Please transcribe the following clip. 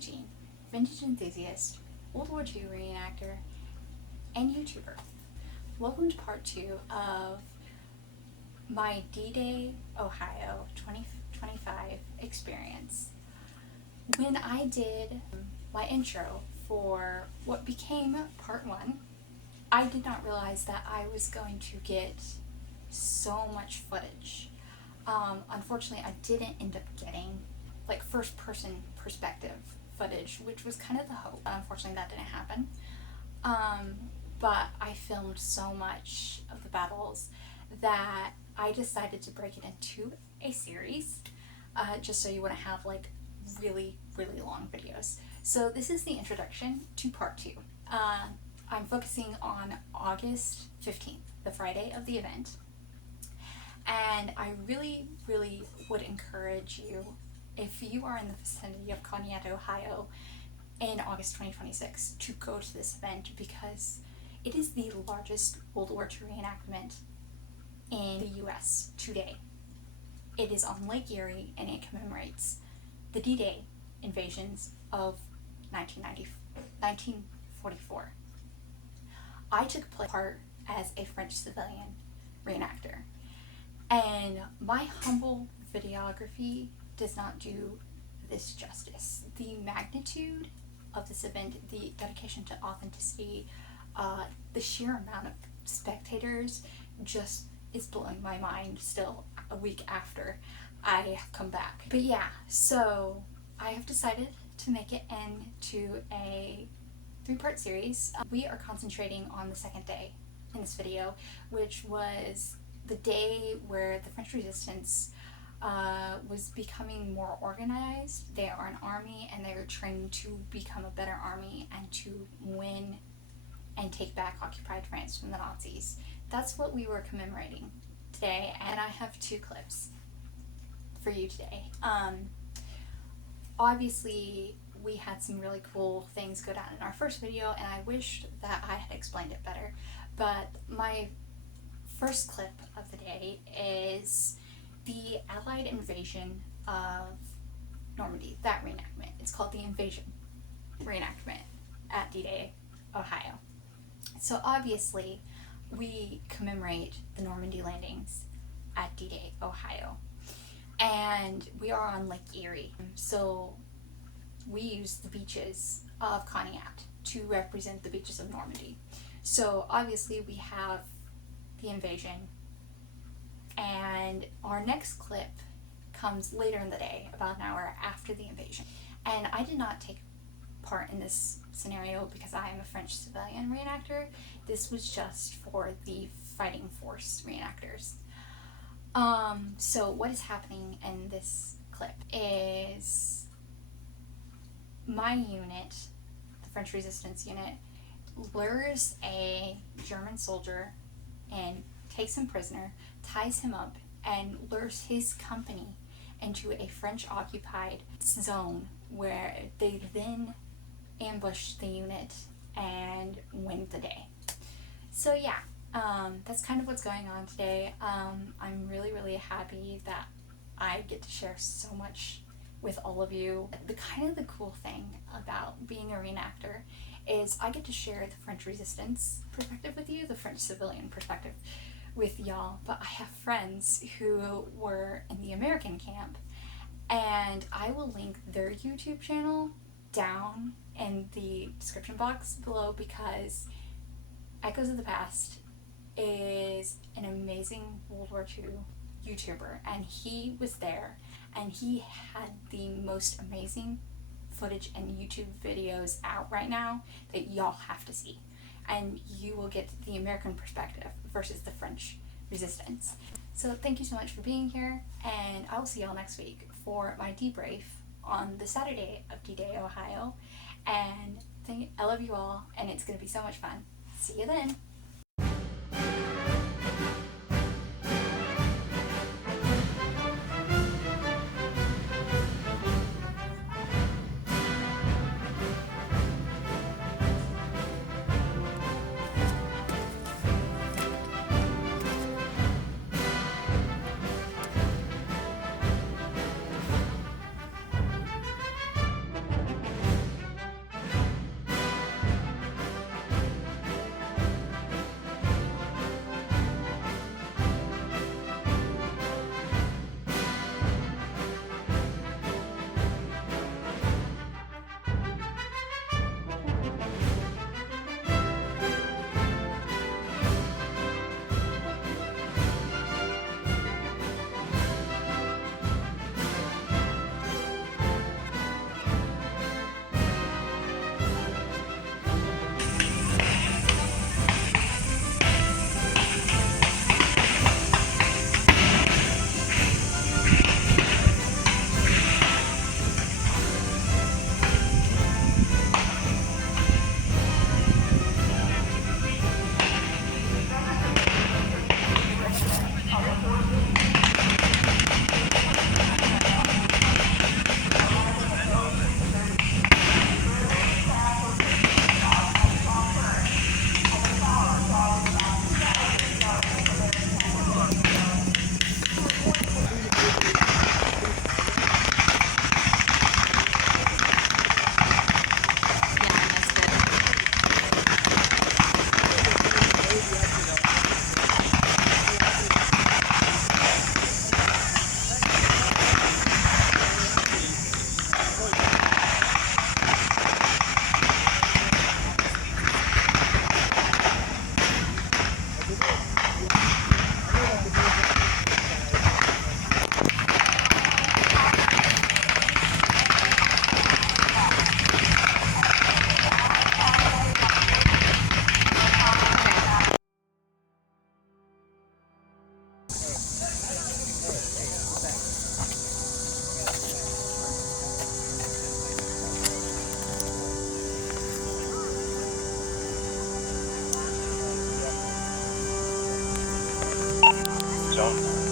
Jean, vintage enthusiast, World War II reenactor, and YouTuber. Welcome to part 2 of my D-Day, Ohio 2025 experience. When I did my intro for what became part 1, I did not realize that I was going to get so much footage. Unfortunately, I didn't end up getting like first person perspective footage, which was kind of the hope. Unfortunately, that didn't happen. But I filmed so much of the battles that I decided to break it into a series, just so you wouldn't have like really long videos. So this is the introduction to part 2. I'm focusing on August 15th, the Friday of the event. And I really would encourage you, if you are in the vicinity of Conneaut, Ohio in August 2026, to go to this event because it is the largest World War II reenactment in the US today. It is on Lake Erie and it commemorates the D-Day invasions of 1944. I took part as a French civilian reenactor, and my humble videography does not do this justice. The magnitude of this event, the dedication to authenticity, the sheer amount of spectators just is blowing my mind still a week after I have come back. But yeah, so I have decided to make it into a 3-part series. We are concentrating on the second day in this video, which was the day where the French resistance was becoming more organized. They are an army and they are trained to become a better army and to win and take back occupied France from the Nazis. That's what we were commemorating today, and I have 2 clips for you today. Obviously, we had some really cool things go down in our first video, and I wished that I had explained it better. But my first clip of the day is the Allied invasion of Normandy, that reenactment. It's called the Invasion reenactment at D-Day, Ohio. So obviously, we commemorate the Normandy landings at D-Day, Ohio. And we are on Lake Erie. So we use the beaches of Conneaut to represent the beaches of Normandy. So obviously we have the invasion, and our next clip comes later in the day, about an hour after the invasion. And I did not take part in this scenario because I am a French civilian reenactor. This was just for the fighting force reenactors. So what is happening in this clip is my unit, the French resistance unit, lures a German soldier and takes him prisoner, ties him up, and lures his company into a French occupied zone where they then ambush the unit and win the day. So yeah, that's kind of what's going on today. I'm really happy that I get to share so much with all of you. The cool thing about being a reenactor is I get to share the French resistance perspective with you, the French civilian perspective with y'all, but I have friends who were in the American camp, and I will link their YouTube channel down in the description box below because Echoes of the Past is an amazing World War II YouTuber, and he was there and he had the most amazing footage and YouTube videos out right now that y'all have to see, and you will get the American perspective versus the French resistance. So thank you so much for being here, and I will see y'all next week for my debrief on the Saturday of D-Day, Ohio. And I love you all, and it's going to be so much fun. See you then. don't.